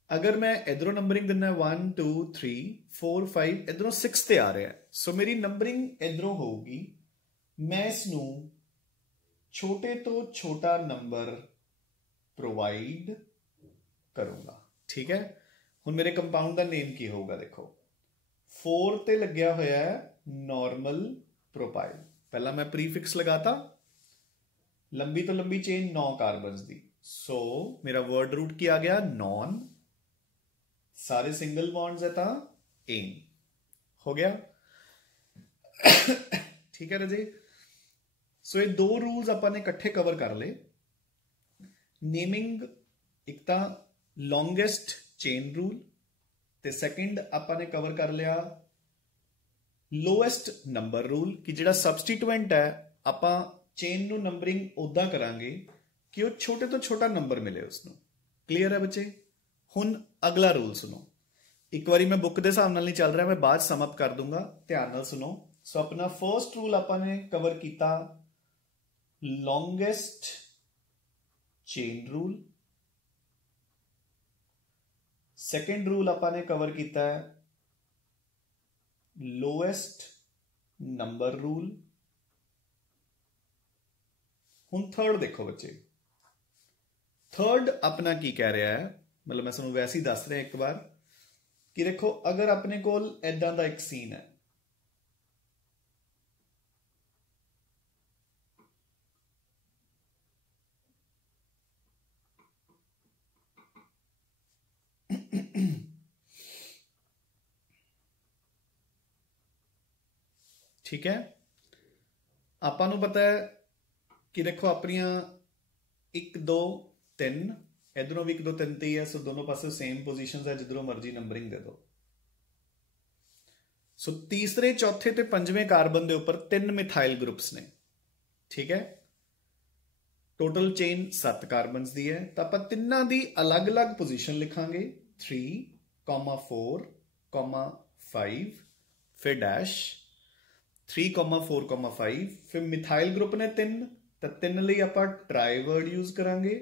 अगर मैं इधरों नंबरिंग देना है 1 2 3 4 5, इधरों 6 ते आ रहा है। सो मेरी नंबरिंग इधरों होगी, मैं इसनू छोटे तो छोटा नंबर प्रोवाइड करूंगा, ठीक है। हुण मेरे कंपाउंड का नेम की होगा, देखो 4 ते लग्या होया है नॉर्मल प्रोपाइल। पहला मैं प्रीफिक्स लगाता, लंबी तो लंबी चेन 9 कार्बन्स दी। सो मेरा वर्ड रूट की आ गया नॉन, सारे सिंगल बॉन्ड्स है ता एन हो गया, ठीक है राजे। सो ये 2 रूल्स अपन ने इकट्ठे कवर कर ले। नेमिंग एक तो लॉन्गेस्ट चेन रूल, ते सेकंड अपन ने कवर कर लिया लोएस्ट नंबर रूल कि जिहड़ा सबस्टिट्यूएंट है आपां चेन नू नंबरिंग उदा करांगे कि वो छोटे तो छोटा नंबर मिले उसनू। क्लीयर है बच्चे? हुण अगला रूल सुनो। एक बारी मैं बुक के हिसाब नाल नहीं चल रहा, मैं बाद सम अप कर दूंगा, ध्यान नाल सुनो। सो अपना फर्स्ट रूल आपने कवर किया longest chain rule, second rule आपने कवर किया है लोएस्ट नंबर रूल। हुण थर्ड देखो बच्चे, थर्ड अपना की कह रहा है, मतलब मैं तुहानूं वैसे ही दस रहा एक बार कि देखो अगर अपने कोल इदां दा एक सीन है, ठीक है, आपां नूं पता है कि देखो अपनियां 1 2 3 इधरों भी 1 2 3 ही है, सो दोनों पासे सेम पोजीशंस है, जिधरों मर्जी नंबरिंग दे दो। सो तीसरे चौथे ते पंजवें कार्बन के उपर 3 मिथाइल ग्रुप्स ने, ठीक है, टोटल चेन 7 कार्बन की है, तो आप तिना की अलग अलग पोजीशन लिखांगे 3, 4, 5, फिर डैश 3, 4, 5, फिर मिथाइल ग्रुप ने 3, तो 3 लिए आप ट्राई वर्ड यूज करांगे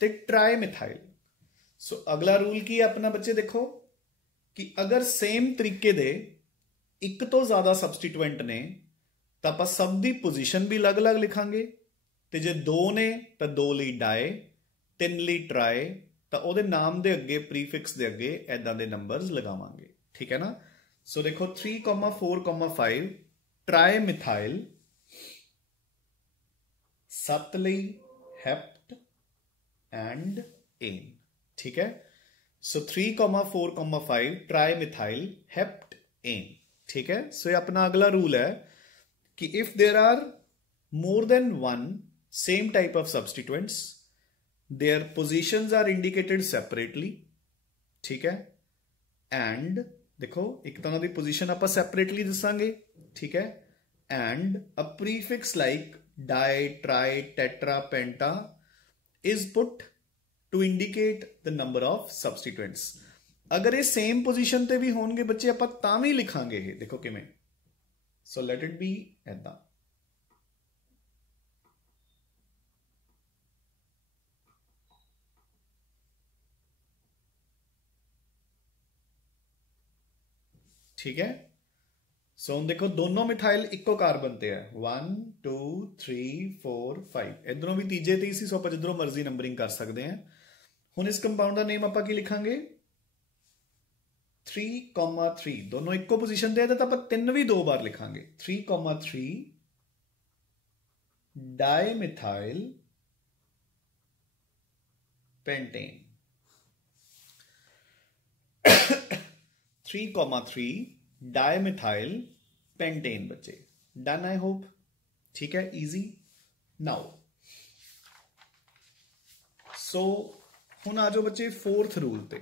ते ट्राई मिथाइल। सो अगला रूल की है अपना बच्चे, देखो कि अगर सेम तरीके दे एक तो ज्यादा सबस्टिट्यूएंट ने तो आप सब दी पोजीशन भी अलग अलग लिखांगे, ते जे 2 ने तो 2 लिए डाई, 3 लिए ट्राई, तो ਉਹਦੇ नाम दे अगे प्रीफिक्स दे अगे ऐदां दे नंबर्स लगावांगे, ठीक है ना। सो देखो 3, 4, 5 ट्राई मिथाइल, 7 ਲਈ हेप्ट एंड एन, ठीक है। So 3, 4, 5 tri methyl heptane, ठीक है। सो ये अपना अगला रूल है कि if there are more than one same type of substituents, their positions are indicated separately, ठीक है। एंड देखो एक तो उन्होंने पोजीशन आप सेपरेटली दसांगे, ठीक है। And a prefix like di, tri, tetra, penta is put to indicate the number of substituents. अगर ये सेम पोजीशन ते भी होंगे बच्चे आप तां भी लिखांगे ये, देखो किवें। सो लेट इट बी ऐदां, ठीक है। सो हम देखो दोनों मिथाइल इको कार्बन ते है, 1 2 3 4 5, इधरों भी तीजे ते इसी, सो आप जिधरों मर्जी नंबरिंग कर सकते हैं। हुण इस कंपाउंड का नेम आप की लिखांगे 3, 3, दोनों इको पोजीशन ते है तो आप 3 भी 2 बार लिखांगे, 3, 3 di methyl pentane, 3, 3 dimethyl pentane बच्चे। डन आई होप, ठीक है, इजी। नाउ सो हुण आ जाओ बच्चे फोर्थ रूल पे,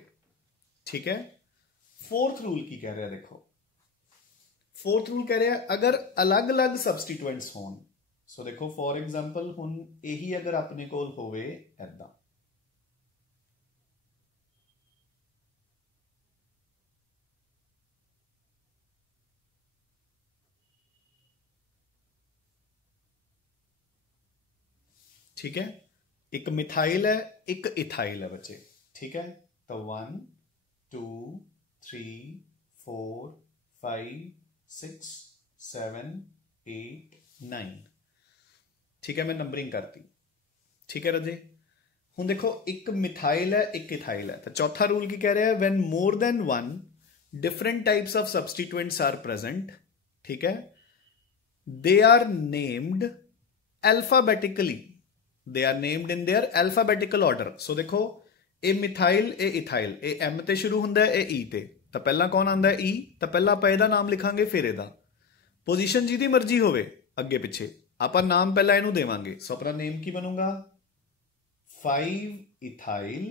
ठीक है। फोर्थ रूल की कह रहा है, देखो फोर्थ रूल कह रहा है अगर अलग अलग सबस्टिट्यूएंट्स होन, सो देखो फॉर एग्जांपल हुण यही अगर अपने कोल होवे ऐदां, ठीक है, एक मिथाइल है एक इथाइल है बच्चे, ठीक है। तो 1 2 3 4 5 6 7 8 9, ठीक है, मैं नंबरिंग करती, ठीक है रजे। हूँ देखो एक मिथाइल है एक इथाइल है, तो चौथा रूल की कह रहा है when more than one different types of substituents are present, ठीक है, they are named alphabetically, they are named in their alphabetical order. So देखो a methyl a ethyl, a M ते शुरू होंदा है, ए ई ते, तो पहला कौन आंदा है ई, तो पहला आप ਇਹਦਾ नाम लिखांगे, फिर ਇਹਦਾ पोजीशन जिहदी मर्जी होवे अगे पिछे, आप नाम पहला इनू देवांगे। सो अपना नेम की बनूंगा 5 ethyl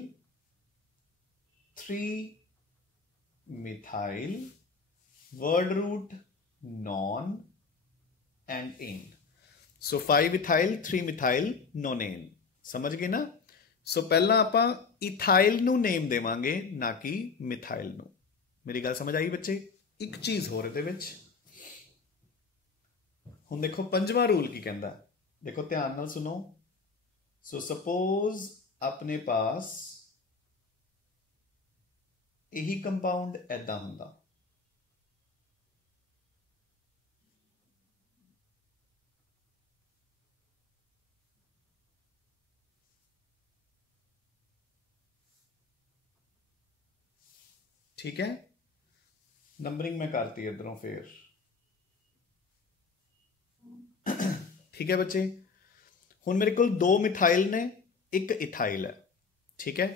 3 methyl, word root non and ane. So 5 ethyl 3 methyl nonane, समझ गए ना। सो पहला आप इथाइल नू नेम देवांगे ना कि मिथाइल नू, मेरी गल समझ आई बच्चे? एक चीज होर इहदे विच, हुण देखो पंजवां रूल की कहंदा, देखो ध्यान नाल सुनो। सो सपोज अपने पास यही कंपाउंड ऐदा हुंदा, ठीक है। नंबरिंग में करती इधरों फिर, ठीक है बच्चे। हुण मेरे को 2 मिथाइल ने, 1 इथाइल है, ठीक है।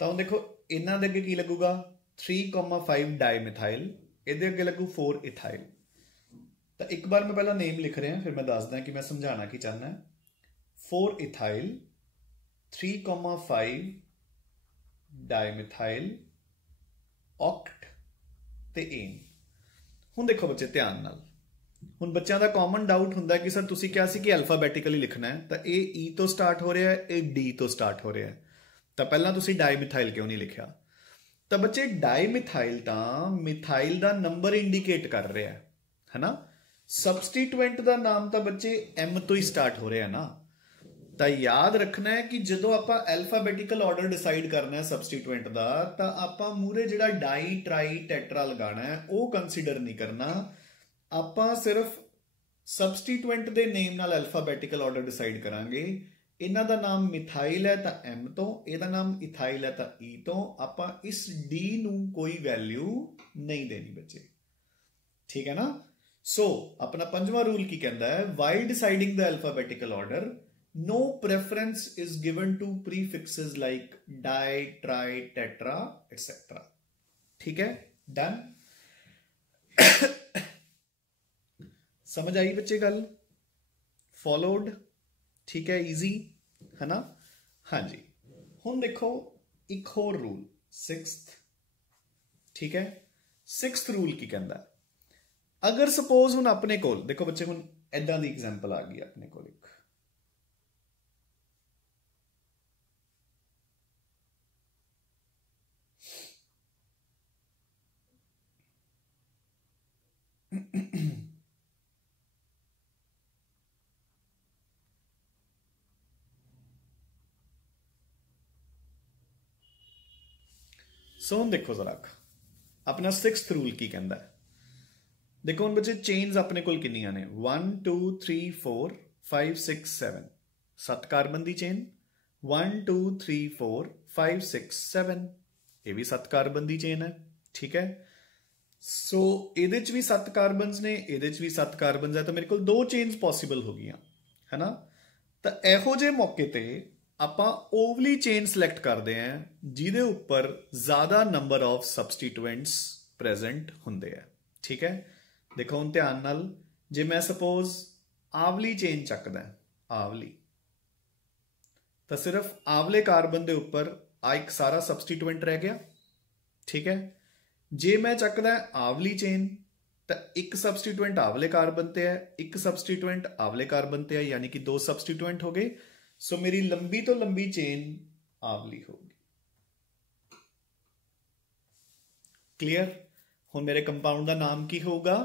तो हम देखो इन्हां दे अगे की लगूगा 3,5 डाईमिथाइल, इहदे अगे लगू 4 इथाइल। तो एक बार मैं पहला नेम लिख रहा फिर मैं दसदा कि मैं समझाना की चाहना है। 4 इथाइल, 3,5 डाईमिथाइल, ऑक्ट ते एन। हुण देखो बच्चे ध्यान नाल, हुण बच्चों का कॉमन डाउट हुंदा कि सर तुसीं कहा सी कि अल्फाबैटिकली लिखना है, तो ये ई तो स्टार्ट हो रहा है, ये डी तो स्टार्ट हो रहा है, तो पहला तुसीं डाईमिथाइल क्यों नहीं लिखा? तो बच्चे डाईमिथाइल तो मिथाइल का नंबर इंडिकेट कर रहा है ना। सबस्टीट्यूएंट का नाम तो बच्चे एम तो ही स्टार्ट हो रहा है ना। तो याद रखना है कि जो आप एल्फाबैटिकल ऑर्डर डिसाइड करना है सबस्टीट्यूएंट का, तो आप मूरे जो डाई ट्राई टैट्रा लगाना है वो कंसीडर नहीं करना। आप सिर्फ सबस्टीट्यूएंट के नेम नाल एल्फाबैटिकल ऑर्डर डिसाइड करांगे। इन्हां दा नाम मिथाइल है तो एम तो, इहदा नाम इथाइल है तो ई तो, आप इस डी नूं कोई वैल्यू नहीं देनी बच्चे, ठीक है ना। सो अपना पंजवां रूल की कहता है, while deciding the alphabetical order no preference is given to prefixes like di tri tetra etcetera, ठीक है। डन। समझ आई बच्चे गल? फॉलोड, ठीक है, इजी है ना। हाँ जी। हुण देखो एक होर रूल, 6th, ठीक है। 6th रूल की कहता है, अगर सपोज हुण अपने कोल देखो बच्चे, हुण ऐदां दी एग्जांपल आ गई अपने कोल एक, सो हुण देखो जरा अपना 6th रूल की कहता है। देखो हुण बच्चे चेन्स अपने कोल कितनियां ने, 1 2 3 4 5 6 7, 7 कार्बन की चेन, 1 2 3 4 5 6 7, ये भी 7 कार्बन की चेन है, ठीक है। सो ਇਹਦੇ ਚ भी 7 कार्बन्स ने, ਇਹਦੇ ਚ भी 7 कार्बन्स है, तो मेरे को 2 चेन्स पॉसिबल हो गई है ना। तो ਇਹੋ ਜਿਹੇ मौके ते ਆਪਾਂ ओवली चेन सिलेक्ट करते हैं जिहदे उपर ज्यादा नंबर ऑफ सबस्टीट्यूएंट्स प्रेजेंट होंगे है, ठीक है। देखो हुण ध्यान नाल, जे मैं सपोज आवली चेन चकदा, आवली, तो सिर्फ आवले कार्बन के उपर आ एक सारा सबस्टीट्यूएंट रह गया, ठीक है। जे मैं चकदा आवली चेन, तो एक सबस्टीट्यूएंट आवले कार्बन ते है, एक सबस्टीट्यूएंट आवले कार्बन ते है, यानी कि 2 सबस्टीट्यूएंट हो गए। सो मेरी लंबी तो लंबी चेन आवली होगी। क्लियर? हुण मेरे कंपाउंड का नाम की होगा,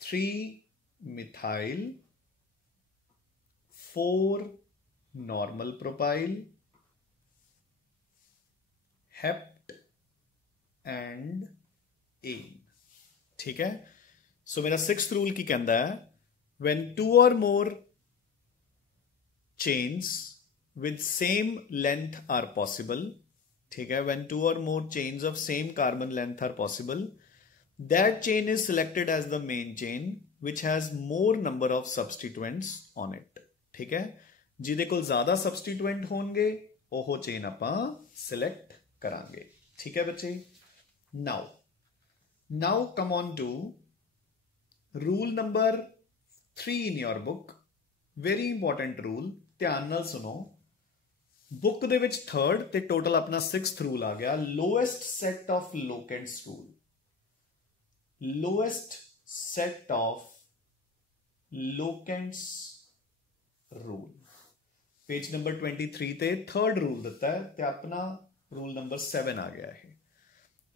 3 methyl 4 normal propyl hept and ane, ठीक है। सो मेरा 6th रूल की कहता है, व्हेन 2 और मोर chains with same length are possible, ठीक है, when 2 or more chains of same carbon length are possible, that chain is selected as the main chain which has more number of substituents on it, ठीक है। जिहदे कोल ज्यादा substituent होणगे ओह chain आपां select करांगे, ठीक है बच्चे। now come on to rule number 3 in your book, very important rule, ध्यान नाल सुनो। बुक दे विच 3rd ते टोटल अपना 6th रूल आ गया, lowest set of locants rule, lowest set of locants rule, page number 23 ते 3rd रूल दिता है, ते अपना रूल नंबर 7 आ गया है।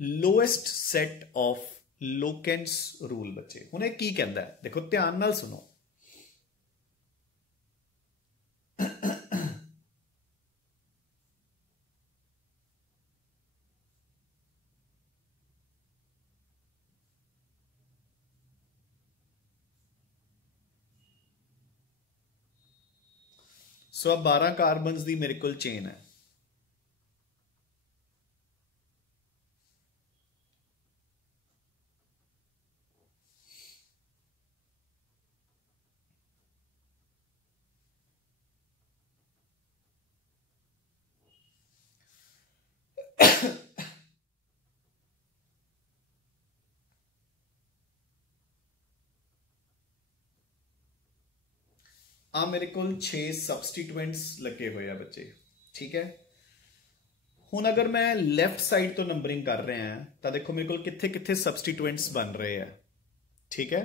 ਲੋਐਸਟ ਸੈਟ ਆਫ ਲੋਕੈਂਟਸ ਰੂਲ ਬੱਚੇ। ਹੁਣ ਇਹ ਕੀ ਕਹਿੰਦਾ ਹੈ, ਦੇਖੋ ਧਿਆਨ ਨਾਲ ਸੁਣੋ। सो अब 12 कार्बन्स की मेरे को चेन है। आ मेरे को 6 सबस्टिट्यूएंट्स लगे हुए हैं बच्चे, ठीक है। हुण अगर मैं लैफ्ट साइड तो नंबरिंग कर रहे हैं तो देखो मेरे को कित्थे कित्थे सबस्टिट्यूएंट्स बन रहे हैं, ठीक है।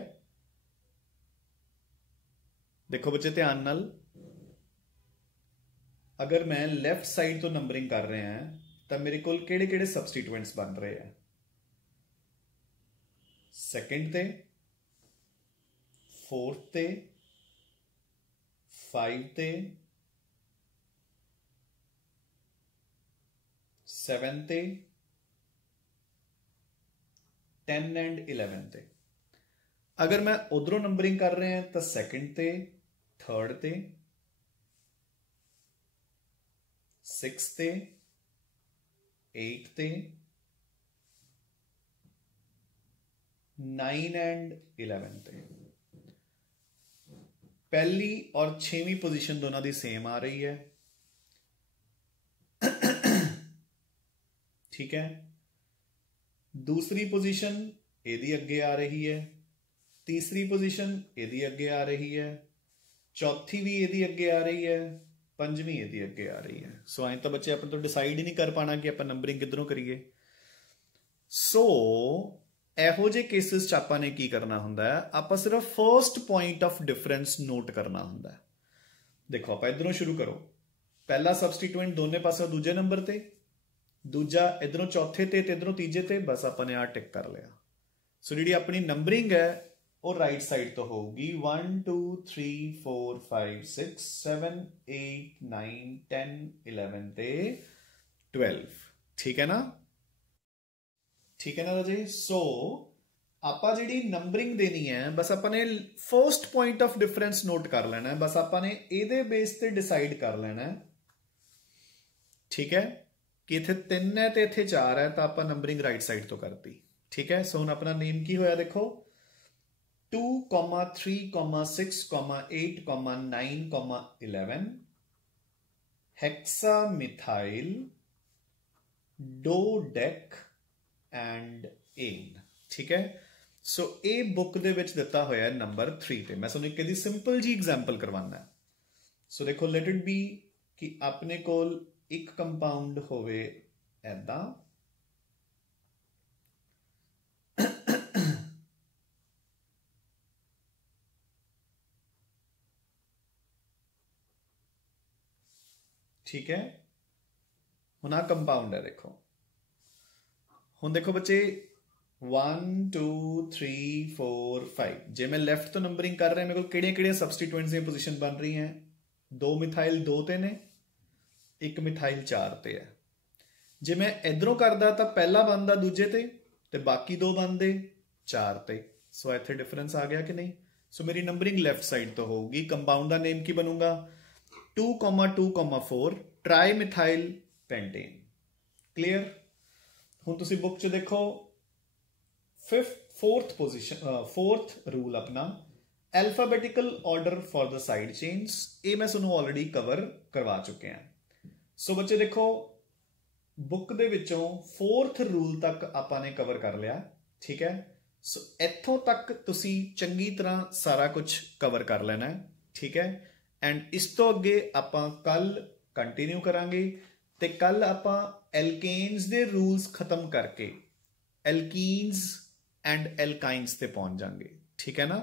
देखो बच्चे ध्यान नाल, अगर मैं लैफ्ट साइड तो नंबरिंग कर रहे हैं तो मेरे को केड़े केड़े सबस्टिट्यूएंट्स बन रहे हैं। सेकंड ते, फोर्थ ते, 5 ते, 7 ते, 10 एंड 11 ते। अगर मैं उधरों नंबरिंग कर रहे हैं तो सेकंड ते, थर्ड ते, 6 ते, 8 ते, 9 एंड 11 ते। पहली और 6वीं पोजीशन दोनों की सेम आ रही है, ठीक है। दूसरी पोजीशन एदी अगे आ रही है, तीसरी पोजीशन एदी अगे आ रही है, चौथी भी एदी अगे आ रही है, पंजवीं एदी अगे आ रही है। सो अं तो बच्चे अपने तो डिसाइड ही नहीं कर पाना कि आप नंबरिंग किधरों करिए। सो ਇਹੋ ਜਿਹੇ ਕੇਸਿਸ 'ਚ ਆਪਾਂ ਨੇ ਕੀ ਕਰਨਾ ਹੁੰਦਾ ਹੈ, ਆਪਾਂ ਸਿਰਫ first point of difference note ਕਰਨਾ ਹੁੰਦਾ ਹੈ। ਦੇਖੋ ਆਪਾਂ ਇਧਰੋਂ ਸ਼ੁਰੂ ਕਰੋ, ਪਹਿਲਾ ਸਬਸਟੀਟੂਐਂਟ ਦੋਨੇ ਪਾਸੇ ਦੂਜੇ ਨੰਬਰ ਤੇ, ਦੂਜਾ ਇਧਰੋਂ ਚੌਥੇ ਤੇ ਇਧਰੋਂ ਤੀਜੇ ਤੇ, ਬਸ ਆਪਾਂ ਨੇ ਆ ਟਿਕ ਕਰ ਲਿਆ। ਸੋ ਜਿਹੜੀ ਆਪਣੀ ਨੰਬਰਿੰਗ ਹੈ ਉਹ ਰਾਈਟ ਸਾਈਡ ਤੋਂ ਹੋਊਗੀ 1 2 3 4 5 6 7 8 9 10 11 ਤੇ 12, ठीक है ना, ठीक है ना राजे। सो ਆਪਾਂ ਜਿਹੜੀ ਨੰਬਰਿੰਗ ਦੇਣੀ ਹੈ, ਬਸ ਆਪਾਂ ਨੇ first point of difference note ਕਰ ਲੈਣਾ ਹੈ, ਬਸ ਆਪਾਂ ਨੇ ਇਹਦੇ ਬੇਸ ਤੇ ਡਿਸਾਈਡ ਕਰ ਲੈਣਾ ਹੈ, ਠੀਕ ਹੈ, ਕਿ ਇੱਥੇ 3 ਹੈ ਤੇ ਇੱਥੇ 4 ਹੈ, ਤਾਂ ਆਪਾਂ ਨੰਬਰਿੰਗ ਰਾਈਟ ਸਾਈਡ ਤੋਂ ਕਰਤੀ, ਠੀਕ ਹੈ। ਸੋ ਹੁਣ ਆਪਣਾ ਨੇਮ ਕੀ ਹੋਇਆ, ਦੇਖੋ 2, 3, 6, 8, 9, 11 हेक्सामिथाइल डोडेक एंड एन, ठीक है। सो ए बुक दे विच दिता होया नंबर 3 ते। मैं तुहानूं एक सिंपल जी एग्जाम्पल करवाना है। सो देखो लेट इट बी कि अपने कोल एक कंपाउंड होवे ऐदा, ठीक है। हुण आ कंपाउंड है, देखो हुण देखो बच्चे 1 2 3 4 5, जे मैं लैफ्ट तो नंबरिंग कर रहा है, मेरे को किहड़े-किहड़े सबस्टिट्यूएंट्स दी पोजीशन बन रही हैं, 2 मिथाइल 2 ते ने, 1 मिथाइल 4 ते है। जे मैं इधरों करदा तो पहला बनदा दूजे ते बाकी 2 बनदे 4 ते। सो इत्थे डिफरेंस आ गया कि नहीं। सो मेरी नंबरिंग लैफ्ट साइड तो होगी। कंपाउंड का नेम की बनूंगा 2, 2, 4 ट्राई मिथाइल पेंटेन। क्लीयर। हुण तुसीं बुक च देखो फोर्थ रूल अपना alphabetical order for the side chains, ये मैं तुहानूं ऑलरेडी कवर करवा चुके हैं। सो बच्चे देखो बुक दे विचों फोर्थ रूल तक आपां ने कवर कर लिया, ठीक है। सो इत्थों तक तुसी चंगी तरह सारा कुछ कवर कर लेना है, ठीक है। एंड इस तो अगे आपां कल कंटिन्यू करांगे ते कल आपां एल्केन्स दे रूल्स खत्म करके एल्कीन्स एंड एल्काइन्स ते पहुंच जाएंगे, ठीक है ना।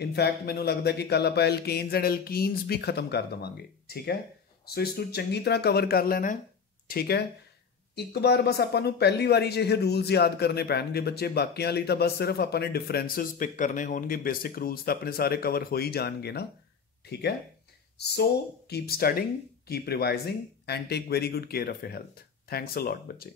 इनफैक्ट मैनूं लगदा कि कल आपां एल्केन्स एंड एल्कीन्स भी खत्म कर देवांगे, ठीक है। सो इसनूं चंगी तरह कवर कर लेना है, ठीक है। ਇੱਕ ਵਾਰ ਬਸ ਆਪਾਂ ਨੂੰ ਪਹਿਲੀ ਵਾਰੀ 'ਚ ਇਹ ਰੂਲਸ ਯਾਦ ਕਰਨੇ ਪੈਣਗੇ ਬੱਚੇ, ਬਾਕੀਆਂ ਲਈ ਤਾਂ ਬਸ ਸਿਰਫ ਆਪਾਂ ਨੇ ਡਿਫਰੈਂਸਸ ਪਿਕ ਕਰਨੇ ਹੋਣਗੇ, ਬੇਸਿਕ ਰੂਲਸ ਤਾਂ ਆਪਣੇ ਸਾਰੇ ਕਵਰ ਹੋ ਹੀ ਜਾਣਗੇ ਨਾ, ਠੀਕ ਹੈ। So keep studying, keep revising and take very good care of your health. Thanks a lot ਬੱਚੇ।